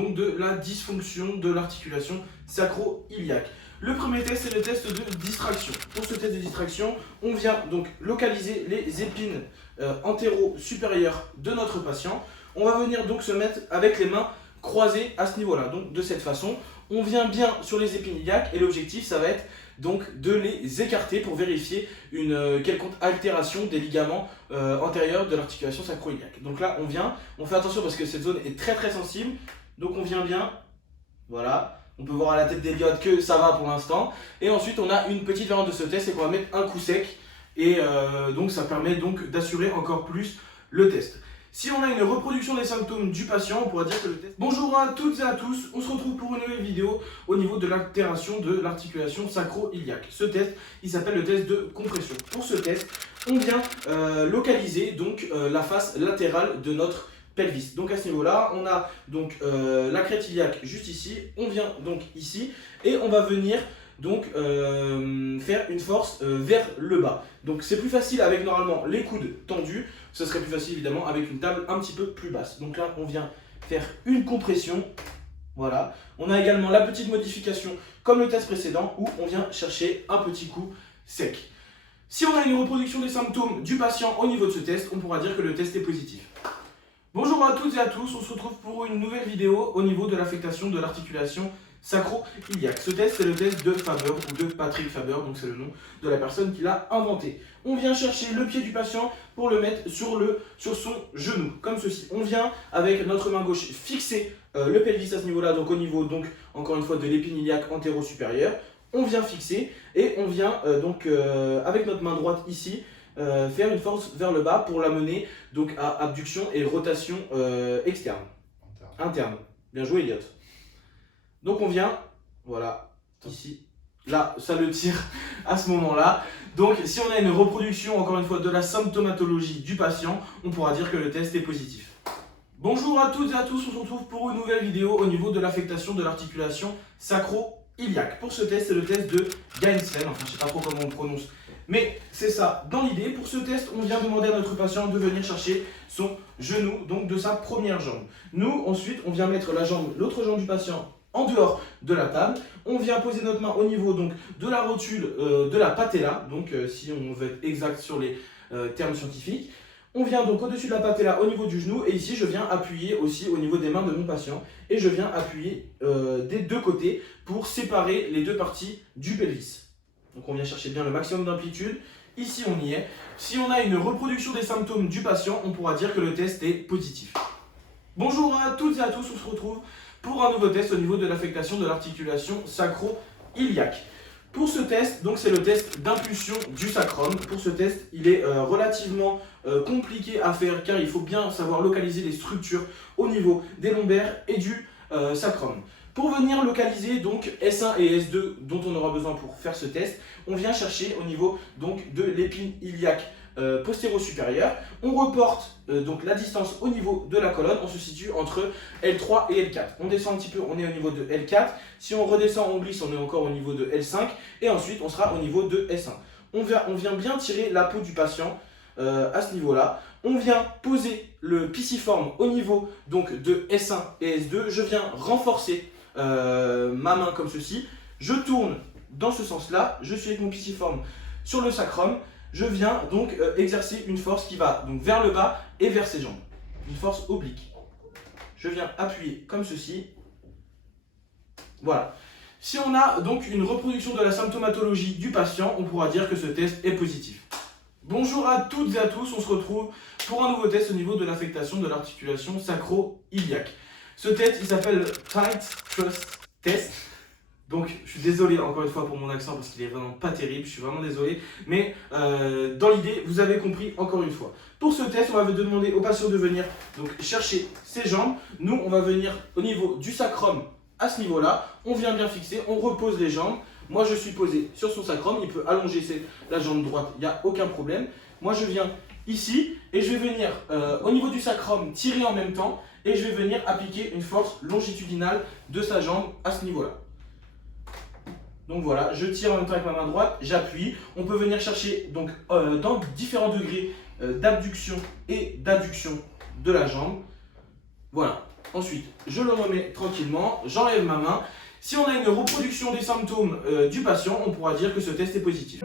donc de la dysfonction de l'articulation sacro-iliaque. Le premier test, c'est le test de distraction. Pour ce test de distraction, on vient donc localiser les épines antéro-supérieures de notre patient. On va venir donc se mettre avec les mains croisées à ce niveau-là. Donc de cette façon, on vient bien sur les épines iliaques et l'objectif, ça va être donc de les écarter pour vérifier une quelconque altération des ligaments antérieurs de l'articulation sacro-iliaque. Donc là, on fait attention parce que cette zone est très très sensible. Donc on vient bien, voilà. On peut voir à la tête d'Eliott que ça va pour l'instant. Et ensuite, on a une petite variante de ce test, c'est qu'on va mettre un coup sec. Et donc, ça permet donc d'assurer encore plus le test. Si on a une reproduction des symptômes du patient, on pourra dire que le test... Bonjour à toutes et à tous, on se retrouve pour une nouvelle vidéo au niveau de l'altération de l'articulation sacro-iliaque. Ce test, il s'appelle le test de compression. Pour ce test, on vient localiser donc la face latérale de notre pelvis. Donc à ce niveau-là, on a donc la crête iliaque juste ici, on vient donc ici et on va venir donc faire une force vers le bas. Donc c'est plus facile avec normalement les coudes tendus, ce serait plus facile évidemment avec une table un petit peu plus basse. Donc là on vient faire une compression, voilà. On a également la petite modification comme le test précédent où on vient chercher un petit coup sec. Si on a une reproduction des symptômes du patient au niveau de ce test, on pourra dire que le test est positif. Bonjour à toutes et à tous, on se retrouve pour une nouvelle vidéo au niveau de l'affectation de l'articulation sacro-iliaque. Ce test, c'est le test de Faber ou de Patrick Faber, donc c'est le nom de la personne qui l'a inventé. On vient chercher le pied du patient pour le mettre sur son genou, comme ceci. On vient avec notre main gauche fixer le pelvis à ce niveau-là, donc au niveau, donc encore une fois, de l'épine iliaque antéro-supérieure. On vient fixer et on vient avec notre main droite ici, faire une force vers le bas pour l'amener donc à abduction et rotation externe. Interne. Bien joué, Eliott. Donc on vient, voilà, ici. Là, ça le tire à ce moment-là. Donc si on a une reproduction, encore une fois, de la symptomatologie du patient, on pourra dire que le test est positif. Bonjour à toutes et à tous, on se retrouve pour une nouvelle vidéo au niveau de l'affectation de l'articulation sacro-iliaque. Pour ce test, c'est le test de Gaenslen, enfin je ne sais pas trop comment on le prononce, mais c'est ça dans l'idée. Pour ce test, on vient demander à notre patient de venir chercher son genou, donc de sa première jambe. Nous, ensuite, on vient mettre l'autre jambe du patient en dehors de la table. On vient poser notre main au niveau donc, de la rotule de la patella, donc si on veut être exact sur les termes scientifiques. On vient donc au-dessus de la patella au niveau du genou et ici je viens appuyer aussi au niveau des mains de mon patient et je viens appuyer des deux côtés pour séparer les deux parties du pelvis. Donc on vient chercher bien le maximum d'amplitude. Ici on y est. Si on a une reproduction des symptômes du patient, on pourra dire que le test est positif. Bonjour à toutes et à tous, on se retrouve pour un nouveau test au niveau de l'affectation de l'articulation sacro-iliaque. Pour ce test, donc c'est le test d'impulsion du sacrum. Pour ce test, il est relativement compliqué à faire car il faut bien savoir localiser les structures au niveau des lombaires et du sacrum. Pour venir localiser donc S1 et S2 dont on aura besoin pour faire ce test, on vient chercher au niveau donc de l'épine iliaque postéro-supérieure. On reporte donc la distance au niveau de la colonne, on se situe entre L3 et L4. On descend un petit peu, on est au niveau de L4. Si on redescend, on glisse, on est encore au niveau de L5. Et ensuite, on sera au niveau de S1. On vient bien tirer la peau du patient à ce niveau-là. On vient poser le pisiforme au niveau donc de S1 et S2. Je viens renforcer ma main comme ceci. Je tourne dans ce sens-là. Je suis avec mon pisiforme sur le sacrum. Je viens donc exercer une force qui va donc vers le bas et vers ses jambes. Une force oblique. Je viens appuyer comme ceci. Voilà. Si on a donc une reproduction de la symptomatologie du patient, on pourra dire que ce test est positif. Bonjour à toutes et à tous, on se retrouve pour un nouveau test au niveau de l'affectation de l'articulation sacro-iliaque. Ce test, il s'appelle Tight Trust Test. Donc, je suis désolé encore une fois pour mon accent parce qu'il est vraiment pas terrible, je suis vraiment désolé. Mais dans l'idée, vous avez compris encore une fois. Pour ce test, on va demander au patient de venir donc, chercher ses jambes. Nous, on va venir au niveau du sacrum à ce niveau-là. On vient bien fixer, on repose les jambes. Moi, je suis posé sur son sacrum. Il peut allonger la jambe droite, il n'y a aucun problème. Moi, je viens ici et je vais venir au niveau du sacrum tirer en même temps. Et je vais venir appliquer une force longitudinale de sa jambe à ce niveau-là. Donc voilà, je tire en même temps avec ma main droite, j'appuie. On peut venir chercher donc, dans différents degrés d'abduction et d'adduction de la jambe. Voilà, Ensuite, je le remets tranquillement, j'enlève ma main. Si on a une reproduction des symptômes du patient, on pourra dire que ce test est positif.